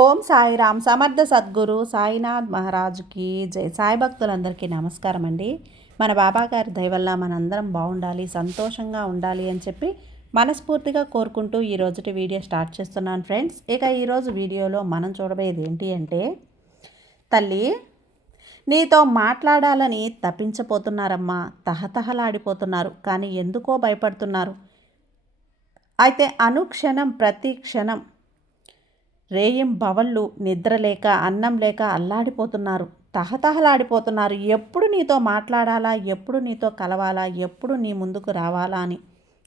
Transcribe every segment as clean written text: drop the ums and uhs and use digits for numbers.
ఓం సాయిరామ్. సమర్థ సద్గురు సాయినాథ్ మహారాజుకి జై. సాయి భక్తులందరికీ నమస్కారం అండి. మన బాబాగారి దయ వల్ల మనందరం బాగుండాలి, సంతోషంగా ఉండాలి అని చెప్పి మనస్ఫూర్తిగా కోరుకుంటూ ఈరోజుటి వీడియో స్టార్ట్ చేస్తున్నాను ఫ్రెండ్స్. ఇక ఈరోజు వీడియోలో మనం చూడబోయేది ఏంటి అంటే, తల్లి నీతో మాట్లాడాలని తప్పించపోతున్నారమ్మా, తహతహలాడిపోతున్నారు, కానీ ఎందుకో భయపడుతున్నారు. అయితే అనుక్షణం ప్రతి క్షణం రేయింబవళ్ళు నిద్ర లేక అన్నం లేక అల్లాడిపోతున్నారు, తహతహలాడిపోతున్నారు. ఎప్పుడు నీతో మాట్లాడాలా, ఎప్పుడు నీతో కలవాలా, ఎప్పుడు నీ ముందుకు రావాలా అని.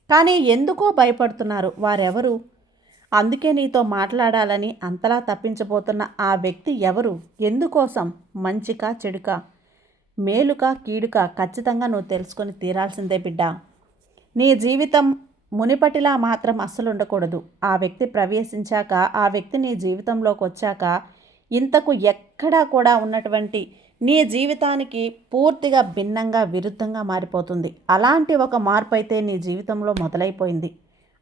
కానీ ఎందుకో భయపడుతున్నారు. వారెవరు? అందుకే నీతో మాట్లాడాలని అంతలా తప్పించబోతున్న ఆ వ్యక్తి ఎవరు? ఎందుకోసం? మంచికా చెడుకా, మేలుకా కీడుకా, ఖచ్చితంగా నువ్వు తెలుసుకొని తీరాల్సిందే బిడ్డ. నీ జీవితం మునిపటిలా మాత్రం అస్సలు ఉండకూడదు. ఆ వ్యక్తి ప్రవేశించాక, ఆ వ్యక్తి నీ జీవితంలోకి వచ్చాక ఇంతకు ఎక్కడా కూడా ఉన్నటువంటి నీ జీవితానికి పూర్తిగా భిన్నంగా, విరుద్ధంగా మారిపోతుంది. అలాంటి ఒక మార్పు అయితే నీ జీవితంలో మొదలైపోయింది.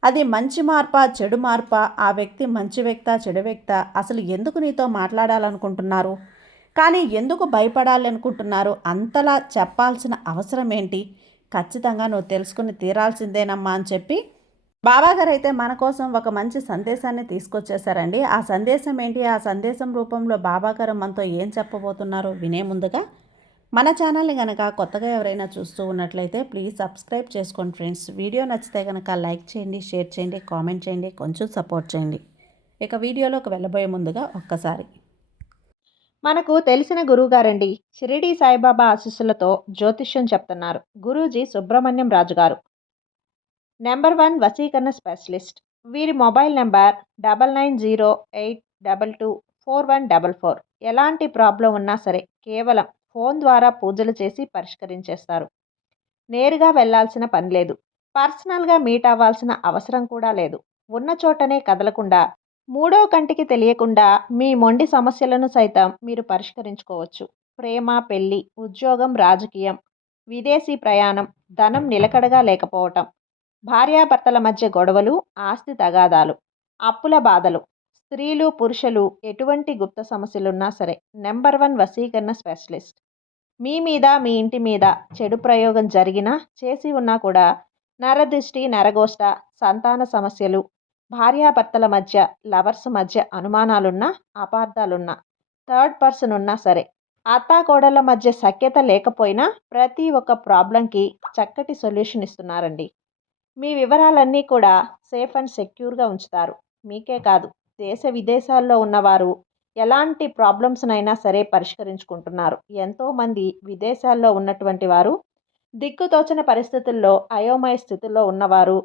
అది మంచి మార్పా, చెడు మార్పా, ఆ వ్యక్తి మంచి వ్యక్తా, చెడు వ్యక్తా, అసలు ఎందుకు నీతో మాట్లాడాలనుకుంటున్నారు, కానీ ఎందుకు భయపడాలనుకుంటున్నారు, అంతలా చెప్పాల్సిన అవసరం ఏంటి? ఖచ్చితంగా నువ్వు తెలుసుకుని తీరాల్సిందేనమ్మా అని చెప్పి బాబాగారు అయితే మన కోసం ఒక మంచి సందేశాన్ని తీసుకొచ్చేసారండి. ఆ సందేశం ఏంటి? ఆ సందేశం రూపంలో బాబాగారు మనతో ఏం చెప్పబోతున్నారో వినే ముందుగా మన ఛానల్ని కనుక కొత్తగా ఎవరైనా చూస్తూ ఉన్నట్లయితే ప్లీజ్ సబ్స్క్రైబ్ చేసుకోండి ఫ్రెండ్స్. వీడియో నచ్చితే కనుక లైక్ చేయండి, షేర్ చేయండి, కామెంట్ చేయండి, కొంచెం సపోర్ట్ చేయండి. ఇక వీడియోలోకి వెళ్ళబోయే ముందుగా ఒక్కసారి మనకు తెలిసిన గురువుగారండి, షిరిడి సాయిబాబా ఆశీస్సులతో జ్యోతిష్యం చెప్తున్నారు గురూజీ సుబ్రహ్మణ్యం రాజు గారు. నెంబర్ 1 వశీకరణ స్పెషలిస్ట్. వీరి మొబైల్ నెంబర్ 9908224144. ఎలాంటి ప్రాబ్లం ఉన్నా సరే కేవలం ఫోన్ ద్వారా పూజలు చేసి పరిష్కరించేస్తారు. నేరుగా వెళ్లాల్సిన పని లేదు. పర్సనల్గా మీట్ అవ్వాల్సిన అవసరం కూడా లేదు. ఉన్న చోటనే కదలకుండా, మూడో కంటికి తెలియకుండా మీ మొండి సమస్యలను సైతం మీరు పరిష్కరించుకోవచ్చు. ప్రేమ, పెళ్లి, ఉద్యోగం, రాజకీయం, విదేశీ ప్రయాణం, ధనం నిలకడగా లేకపోవటం, భార్యాభర్తల మధ్య గొడవలు, ఆస్తి తగాదాలు, అప్పుల బాధలు, స్త్రీలు పురుషులు ఎటువంటి గుప్త సమస్యలున్నా సరే నెంబర్ 1 వశీకరణ స్పెషలిస్ట్. మీ మీద, మీ ఇంటి మీద చెడు ప్రయోగం జరిగినా, చేసి ఉన్నా కూడా నరదృష్టి, నరగోష్ట, సంతాన సమస్యలు, భార్యాభర్తల మధ్య, లవర్స్ మధ్య అనుమానాలున్నా, అపార్థాలున్నా, థర్డ్ పర్సన్ ఉన్నా సరే, అత్తాకోడళ్ళ మధ్య సఖ్యత లేకపోయినా ప్రతి ఒక్క ప్రాబ్లంకి చక్కటి సొల్యూషన్ ఇస్తున్నారండి. మీ వివరాలన్నీ కూడా సేఫ్ అండ్ సెక్యూర్గా ఉంచుతారు. మీకే కాదు, దేశ విదేశాల్లో ఉన్నవారు ఎలాంటి ప్రాబ్లమ్స్నైనా సరే పరిష్కరించుకుంటున్నారు. ఎంతోమంది విదేశాల్లో ఉన్నటువంటి వారు, దిక్కుతోచని పరిస్థితుల్లో, అయోమయ స్థితిలో ఉన్నవారు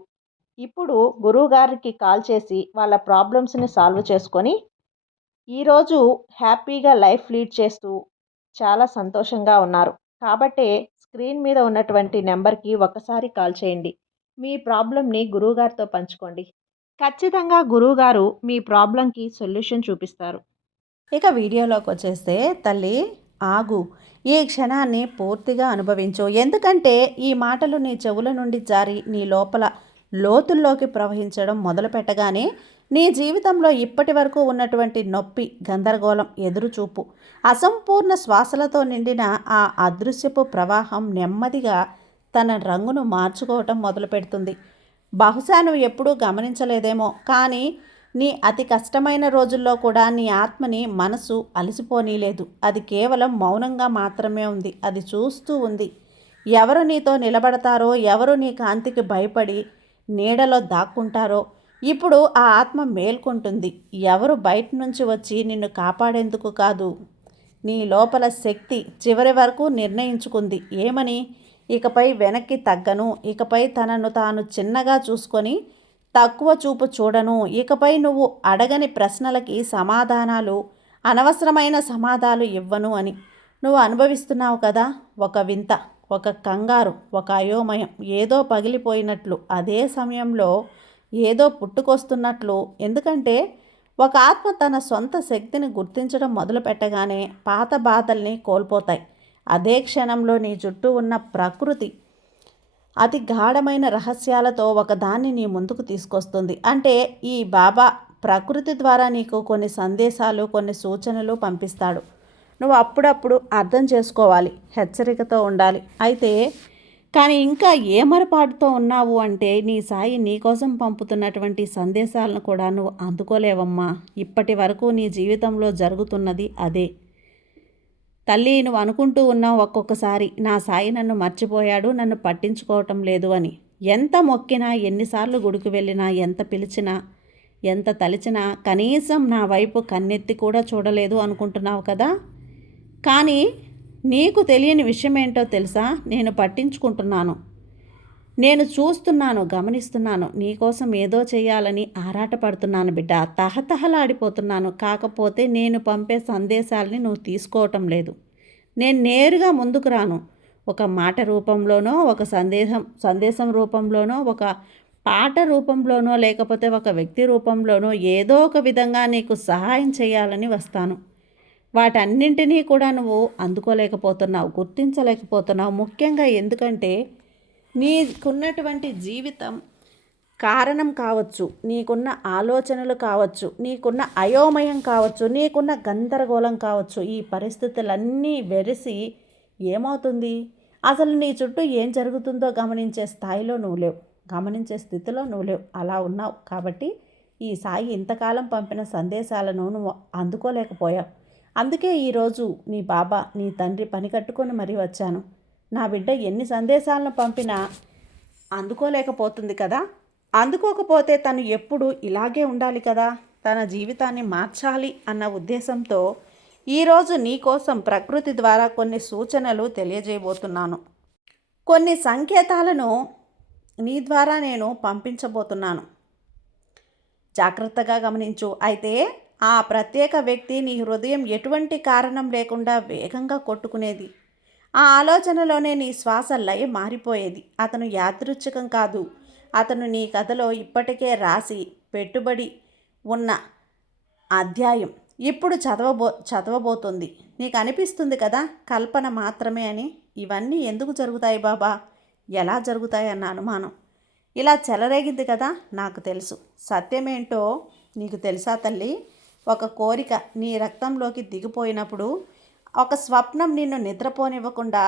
ఇప్పుడు గురువుగారికి కాల్ చేసి వాళ్ళ ప్రాబ్లమ్స్ని సాల్వ్ చేసుకొని ఈరోజు హ్యాపీగా లైఫ్ లీడ్ చేస్తూ చాలా సంతోషంగా ఉన్నారు. కాబట్టే స్క్రీన్ మీద ఉన్నటువంటి నెంబర్కి ఒకసారి కాల్ చేయండి. మీ ప్రాబ్లంని గురువుగారితో పంచుకోండి. ఖచ్చితంగా గురువుగారు మీ ప్రాబ్లంకి సొల్యూషన్ చూపిస్తారు. ఇక వీడియోలోకి వచ్చేస్తే, తల్లి ఆగు, ఈ క్షణాన్ని పూర్తిగా అనుభవించు. ఎందుకంటే ఈ మాటలు నీ చెవుల నుండి జారి నీ లోపల లోతుల్లోకి ప్రవహించడం మొదలు పెట్టగానే నీ జీవితంలో ఇప్పటి వరకు ఉన్నటువంటి నొప్పి, గందరగోళం, ఎదురుచూపు, అసంపూర్ణ శ్వాసలతో నిండిన ఆ అదృశ్యపు ప్రవాహం నెమ్మదిగా తన రంగును మార్చుకోవటం మొదలు పెడుతుంది. బహుశా నువ్వు ఎప్పుడూ గమనించలేదేమో, కానీ నీ అతి కష్టమైన రోజుల్లో కూడా నీ ఆత్మని మనసు అలసిపోనీలేదు. అది కేవలం మౌనంగా మాత్రమే ఉంది. అది చూస్తూ ఉంది. ఎవరు నీతో నిలబడతారో, ఎవరు నీ కాంతికి భయపడి నీడలో దాక్కుంటారో ఇప్పుడు ఆ ఆత్మ మేల్కొంటుంది. ఎవరు బయట నుంచి వచ్చి నిన్ను కాపాడేందుకు కాదు. నీ లోపల శక్తి చివరి వరకు నిర్ణయించుకుంది. ఏమని? ఇకపై వెనక్కి తగ్గను, ఇకపై తనను తాను చిన్నగా చూసుకొని తక్కువ చూపు చూడను, ఇకపై నువ్వు అడగని ప్రశ్నలకి సమాధానాలు, అనవసరమైన సమాధానాలు ఇవ్వను అని. నువ్వు అనుభవిస్తున్నావు కదా ఒక వింత, ఒక కంగారు, ఒక అయోమయం, ఏదో పగిలిపోయినట్లు, అదే సమయంలో ఏదో పుట్టుకొస్తున్నట్లు. ఎందుకంటే ఒక ఆత్మ తన సొంత శక్తిని గుర్తించడం మొదలు పెట్టగానే పాత బాధల్ని కోల్పోతాయి. అదే క్షణంలో నీ చుట్టూ ఉన్న ప్రకృతి అతి గాఢమైన రహస్యాలతో ఒకదాన్ని నీ ముందుకు తీసుకొస్తుంది. అంటే ఈ బాబా ప్రకృతి ద్వారా నీకు కొన్ని సందేశాలు, కొన్ని సూచనలు పంపిస్తాడు. నువ్వు అప్పుడప్పుడు అర్థం చేసుకోవాలి, హెచ్చరికతో ఉండాలి. కానీ ఇంకా ఏమరపాటుతో ఉన్నావు అంటే నీ సాయి నీకోసం పంపుతున్నటువంటి సందేశాలను కూడా నువ్వు అందుకోలేవమ్మా. ఇప్పటి వరకు నీ జీవితంలో జరుగుతున్నది అదే. తల్లి, నువ్వు అనుకుంటూ ఉన్నావు ఒక్కొక్కసారి, నా సాయి నన్ను మర్చిపోయాడు, నన్ను పట్టించుకోవటం లేదు అని. ఎంత మొక్కినా, ఎన్నిసార్లు గుడికి వెళ్ళినా, ఎంత పిలిచినా, ఎంత తలిచినా కనీసం నా వైపు కన్నెత్తి కూడా చూడలేదు అనుకుంటున్నావు కదా. కానీ నీకు తెలియని విషయం ఏంటో తెలుసా? నేను పట్టించుకుంటున్నాను, నేను చూస్తున్నాను, గమనిస్తున్నాను. నీకోసం ఏదో చేయాలని ఆరాటపడుతున్నాను బిడ్డ, తహతహలాడిపోతున్నాను. కాకపోతే నేను పంపే సందేశాలని నువ్వు తీసుకోవటం లేదు. నేను నేరుగా ముందుకు రాను. ఒక మాట రూపంలోనో, ఒక సందేశం రూపంలోనో, ఒక పాట రూపంలోనో, లేకపోతే ఒక వ్యక్తి రూపంలోనో ఏదో ఒక విధంగా నీకు సహాయం చేయాలని వస్తాను. వాటన్నింటినీ కూడా నువ్వు అందుకోలేకపోతున్నావు, గుర్తించలేకపోతున్నావు. ముఖ్యంగా ఎందుకంటే నీకున్నటువంటి జీవితం కారణం కావచ్చు, నీకున్న ఆలోచనలు కావచ్చు, నీకున్న అయోమయం కావచ్చు, నీకున్న గందరగోళం కావచ్చు. ఈ పరిస్థితులన్నీ వెరిసి ఏమవుతుంది, అసలు నీ చుట్టూ ఏం జరుగుతుందో గమనించే స్థాయిలో నువ్వు లేవు, గమనించే స్థితిలో నువ్వు లేవు. అలా ఉన్నావు కాబట్టి ఈ సాయి ఇంతకాలం పంపిన సందేశాలను నువ్వు అందుకోలేకపోయావు. అందుకే ఈరోజు నీ బాబా, నీ తండ్రి పని కట్టుకొని మరీ వచ్చాను. నా బిడ్డ ఎన్ని సందేశాలను పంపినా అందుకోలేకపోతుంది కదా. అందుకోకపోతే తను ఎప్పుడు ఇలాగే ఉండాలి కదా, తన జీవితాన్ని మార్చాలి అన్న ఉద్దేశంతో ఈరోజు నీ కోసం ప్రకృతి ద్వారా కొన్ని సూచనలు తెలియజేయబోతున్నాను. కొన్ని సంకేతాలను నీ ద్వారా నేను పంపించబోతున్నాను. జాగ్రత్తగా గమనించు. అయితే ఆ ప్రత్యేక వ్యక్తి నీ హృదయం ఎటువంటి కారణం లేకుండా వేగంగా కొట్టుకునేది. ఆ ఆలోచనలోనే నీ శ్వాస లయ మారిపోయేది. అతను యాదృచ్ఛికం కాదు. అతను నీ కథలో ఇప్పటికే రాసి పెట్టుబడి ఉన్న అధ్యాయం ఇప్పుడు చదవబోతుంది. నీకు అనిపిస్తుంది కదా కల్పన మాత్రమే అని. ఇవన్నీ ఎందుకు జరుగుతాయి బాబా, ఎలా జరుగుతాయి అన్న అనుమానం ఇలా చెలరేగింది కదా. నాకు తెలుసు. సత్యమేంటో నీకు తెలుసా తల్లి? ఒక కోరిక నీ రక్తంలోకి దిగిపోయినప్పుడు, ఒక స్వప్నం నిన్ను నిద్రపోనివ్వకుండా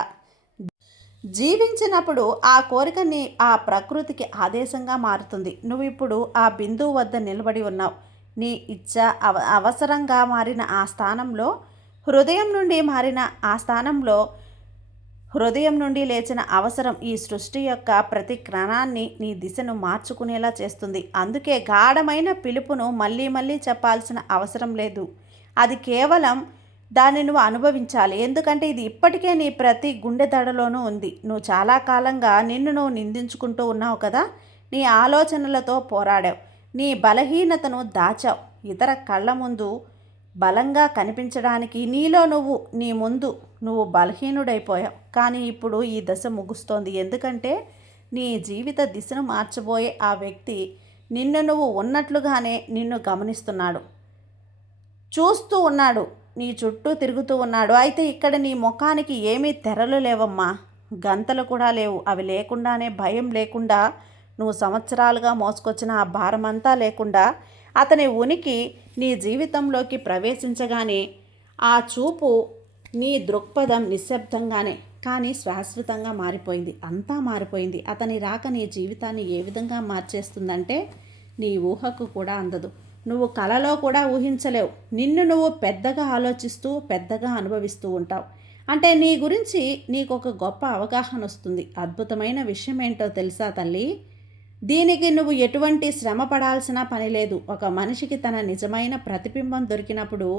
జీవించినప్పుడు ఆ కోరికని ఆ ప్రకృతికి ఆదేశంగా మారుతుంది. నువ్వు ఇప్పుడు ఆ బిందువు వద్ద నిలబడి ఉన్నావు. నీ ఇచ్చ అవసరంగా మారిన ఆ స్థానంలో, హృదయం నుండి మారిన ఆ స్థానంలో, హృదయం నుండి లేచిన అవసరం ఈ సృష్టి యొక్క ప్రతి క్షణాన్ని నీ దిశను మార్చుకునేలా చేస్తుంది. అందుకే గాఢమైన పిలుపును మళ్ళీ మళ్ళీ చెప్పాల్సిన అవసరం లేదు. అది కేవలం దాన్ని నువ్వు అనుభవించాలి. ఎందుకంటే ఇది ఇప్పటికే నీ ప్రతి గుండె దడలోనూ ఉంది. నువ్వు చాలా కాలంగా నిన్ను నువ్వు నిందించుకుంటూ ఉన్నావు కదా. నీ ఆలోచనలతో పోరాడావు, నీ బలహీనతను దాచావు. ఇతర కళ్ళ ముందు బలంగా కనిపించడానికి నీ ముందు నువ్వు బలహీనుడైపోయావు. కానీ ఇప్పుడు ఈ దశ ముగుస్తోంది. ఎందుకంటే నీ జీవిత దిశను మార్చబోయే ఆ వ్యక్తి నువ్వు ఉన్నట్లుగానే నిన్ను గమనిస్తున్నాడు, చూస్తూ ఉన్నాడు, నీ చుట్టూ తిరుగుతూ ఉన్నాడు. అయితే ఇక్కడ నీ ముఖానికి ఏమీ తెరలు లేవమ్మా, గంతలు కూడా లేవు. అవి లేకుండానే, భయం లేకుండా, నువ్వు సంవత్సరాలుగా మోసుకొచ్చిన ఆ భారమంతా లేకుండా అతని ఉనికి నీ జీవితంలోకి ప్రవేశించగానే ఆ చూపు, నీ దృక్పథం నిశ్శబ్దంగానే కానీ శాశ్వతంగా మారిపోయింది. అంతా మారిపోయింది. అతని రాక నీ జీవితాన్ని ఏ విధంగా మార్చేస్తుందంటే నీ ఊహకు కూడా అందదు. నువ్వు కలలో కూడా ఊహించలేవు. నువ్వు పెద్దగా ఆలోచిస్తూ, పెద్దగా అనుభవిస్తూ ఉంటావు. అంటే నీ గురించి నీకు ఒక గొప్ప అవగాహన వస్తుంది. అద్భుతమైన విషయం ఏంటో తెలుసా తల్లి? దీనికి నువ్వు ఎటువంటి శ్రమ పడాల్సిన పని లేదు. ఒక మనిషికి తన నిజమైన ప్రతిబింబం దొరికినప్పుడు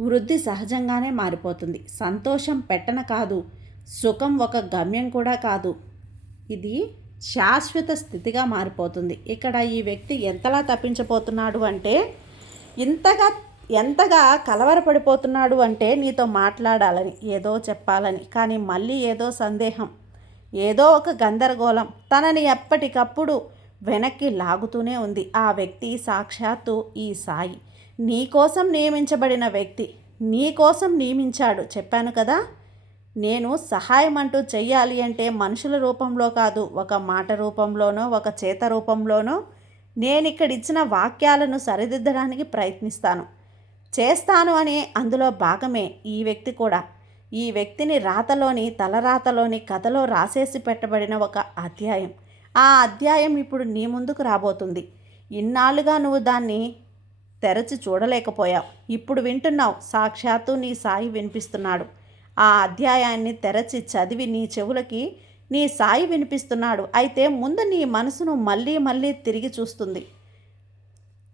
వృద్ధి సహజంగానే మారిపోతుంది. సంతోషం పెట్టన కాదు, సుఖం ఒక గమ్యం కూడా కాదు, ఇది శాశ్వత స్థితిగా మారిపోతుంది. ఇక్కడ ఈ వ్యక్తి ఎంతలా తప్పించబోతున్నాడు అంటే, ఎంతగా కలవరపడిపోతున్నాడు అంటే నీతో మాట్లాడాలని, ఏదో చెప్పాలని, కానీ మళ్ళీ ఏదో సందేహం, ఏదో ఒక గందరగోళం తనని ఎప్పటికప్పుడు వెనక్కి లాగుతూనే ఉంది. ఆ వ్యక్తి సాక్షాత్తు ఈ సాయి, నీకోసం నియమించబడిన వ్యక్తి. నీకోసం నియమించాడు. చెప్పాను కదా, నేను సహాయం అంటూ చెయ్యాలి అంటే మనుషుల రూపంలో కాదు, ఒక మాట రూపంలోనో, ఒక చేత రూపంలోనో, నేనిక్కడ ఇచ్చిన వాక్యాలను సరిదిద్దడానికి ప్రయత్నిస్తాను, చేస్తాను అనే అందులో భాగమే ఈ వ్యక్తి కూడా. ఈ వ్యక్తిని రాతలోని తలరాతలోని కథలో రాసేసి పెట్టబడిన ఒక అధ్యాయం. ఆ అధ్యాయం ఇప్పుడు నీ ముందుకు రాబోతుంది. ఇన్నాళ్ళుగా నువ్వు దాన్ని తెరచి చూడలేకపోయావు. ఇప్పుడు వింటున్నావు. సాక్షాత్తు నీ సాయి వినిపిస్తున్నాడు. ఆ అధ్యాయాన్ని తెరచి చదివి నీ చెవులకి నీ సాయి వినిపిస్తున్నాడు. అయితే ముందు నీ మనసును మళ్ళీ మళ్ళీ తిరిగి చూస్తుంది.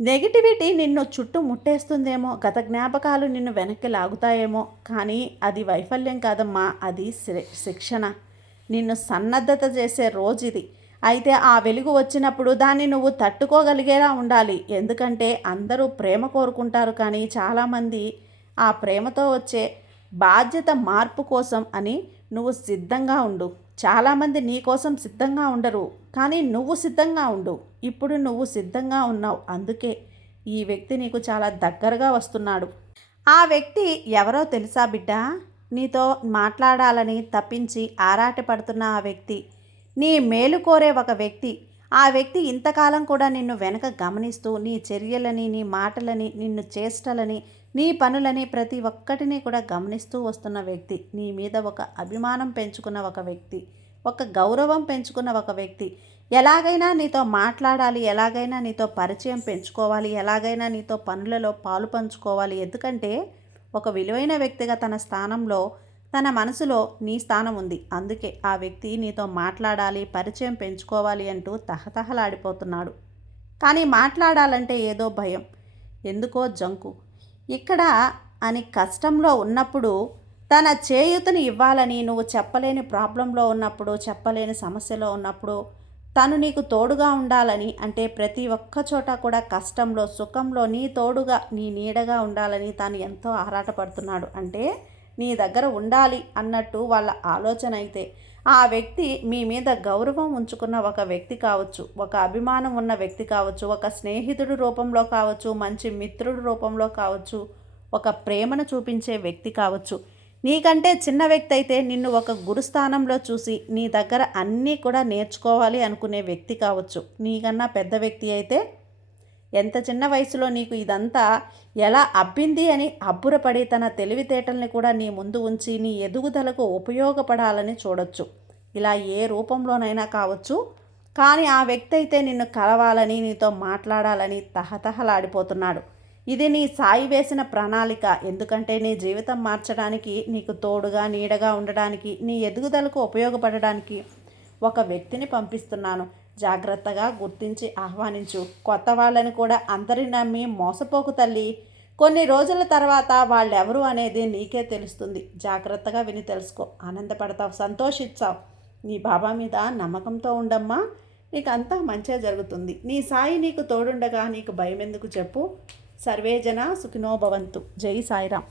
నెగిటివిటీ నిన్ను చుట్టూ ముట్టేస్తుందేమో, గత జ్ఞాపకాలు నిన్ను వెనక్కి లాగుతాయేమో, కానీ అది వైఫల్యం కాదమ్మా, అది శిక్షణ. నిన్ను సన్నద్ధత చేసే రోజు ఇది. అయితే ఆ వెలుగు వచ్చినప్పుడు దాన్ని నువ్వు తట్టుకోగలిగేలా ఉండాలి. ఎందుకంటే అందరూ ప్రేమ కోరుకుంటారు, కానీ చాలామంది ఆ ప్రేమతో వచ్చే బాధ్యత మార్పు కోసం అని నువ్వు సిద్ధంగా ఉండు. చాలామంది నీ కోసం సిద్ధంగా ఉండరు, కానీ నువ్వు సిద్ధంగా ఉండు. ఇప్పుడు నువ్వు సిద్ధంగా ఉన్నావు. అందుకే ఈ వ్యక్తి నీకు చాలా దగ్గరగా వస్తున్నాడు. ఆ వ్యక్తి ఎవరో తెలుసా బిడ్డ? నీతో మాట్లాడాలని తప్పించి ఆరాటపడుతున్న ఆ వ్యక్తి, నీ మేలు కోరే ఒక వ్యక్తి. ఆ వ్యక్తి ఇంతకాలం కూడా నిన్ను వెనక గమనిస్తూ నీ చర్యలని, నీ మాటలని, నిన్ను చేష్టలని, నీ పనులని ప్రతి ఒక్కటిని కూడా గమనిస్తూ వస్తున్న వ్యక్తి. నీ మీద ఒక అభిమానం పెంచుకున్న ఒక వ్యక్తి, ఒక గౌరవం పెంచుకున్న ఒక వ్యక్తి. ఎలాగైనా నీతో మాట్లాడాలి, ఎలాగైనా నీతో పరిచయం పెంచుకోవాలి, ఎలాగైనా నీతో పనులలో పాలు పంచుకోవాలి. ఎందుకంటే ఒక విలువైన వ్యక్తిగా తన స్థానంలో, తన మనసులో నీ స్థానం ఉంది. అందుకే ఆ వ్యక్తి నీతో మాట్లాడాలి, పరిచయం పెంచుకోవాలి అంటూ తహతహలాడిపోతున్నాడు. కానీ మాట్లాడాలంటే ఏదో భయం, ఎందుకో జంకు. ఇక్కడ అని కష్టంలో ఉన్నప్పుడు తన చేయూతని ఇవ్వాలని, నువ్వు చెప్పలేని ప్రాబ్లంలో ఉన్నప్పుడు, చెప్పలేని సమస్యలో ఉన్నప్పుడు తను నీకు తోడుగా ఉండాలని, అంటే ప్రతి ఒక్క చోట కూడా కష్టంలో సుఖంలో నీ తోడుగా నీ నీడగా ఉండాలని తాను ఎంతో ఆరాటపడుతున్నాడు. అంటే నీ దగ్గర ఉండాలి అన్నట్టు వాళ్ళ ఆలోచన. అయితే ఆ వ్యక్తి మీ మీద గౌరవం ఉంచుకున్న ఒక వ్యక్తి కావచ్చు, ఒక అభిమానం ఉన్న వ్యక్తి కావచ్చు, ఒక స్నేహితుడి రూపంలో కావచ్చు, మంచి మిత్రుడి రూపంలో కావచ్చు, ఒక ప్రేమను చూపించే వ్యక్తి కావచ్చు. నీకంటే చిన్న వ్యక్తి అయితే నిన్ను ఒక గురుస్థానంలో చూసి నీ దగ్గర అన్నీ కూడా నేర్చుకోవాలి అనుకునే వ్యక్తి కావచ్చు. నీకన్నా పెద్ద వ్యక్తి అయితే ఎంత చిన్న వయసులో నీకు ఇదంతా ఎలా అబ్బింది అని అబ్బురపడి తన తెలివితేటల్ని కూడా నీ ముందు ఉంచి నీ ఎదుగుదలకు ఉపయోగపడాలని చూడొచ్చు. ఇలా ఏ రూపంలోనైనా కావచ్చు. కానీ ఆ వ్యక్తి అయితే నిన్ను కలవాలని, నీతో మాట్లాడాలని తహతహలాడిపోతున్నాడు. ఇది నీ సాయి వేసిన ప్రణాళిక. ఎందుకంటే నీ జీవితం మార్చడానికి, నీకు తోడుగా నీడగా ఉండడానికి, నీ ఎదుగుదలకు ఉపయోగపడడానికి ఒక వ్యక్తిని పంపిస్తున్నాను. జాగ్రత్తగా గుర్తించి ఆహ్వానించు. కొత్త వాళ్ళని కూడా అందరిని నమ్మి మోసపోకు తల్లి. కొన్ని రోజుల తర్వాత వాళ్ళెవరు అనేది నీకే తెలుస్తుంది. జాగ్రత్తగా విని తెలుసుకో. ఆనందపడతావు, సంతోషిస్తావు. నీ బాబా మీద నమ్మకంతో ఉండమ్మా, నీకు అంతా మంచిగా జరుగుతుంది. నీ సాయి నీకు తోడుండగా నీకు భయం ఎందుకు చెప్పు. సర్వేజన సుఖినో భవంతు. జై సాయిరాం.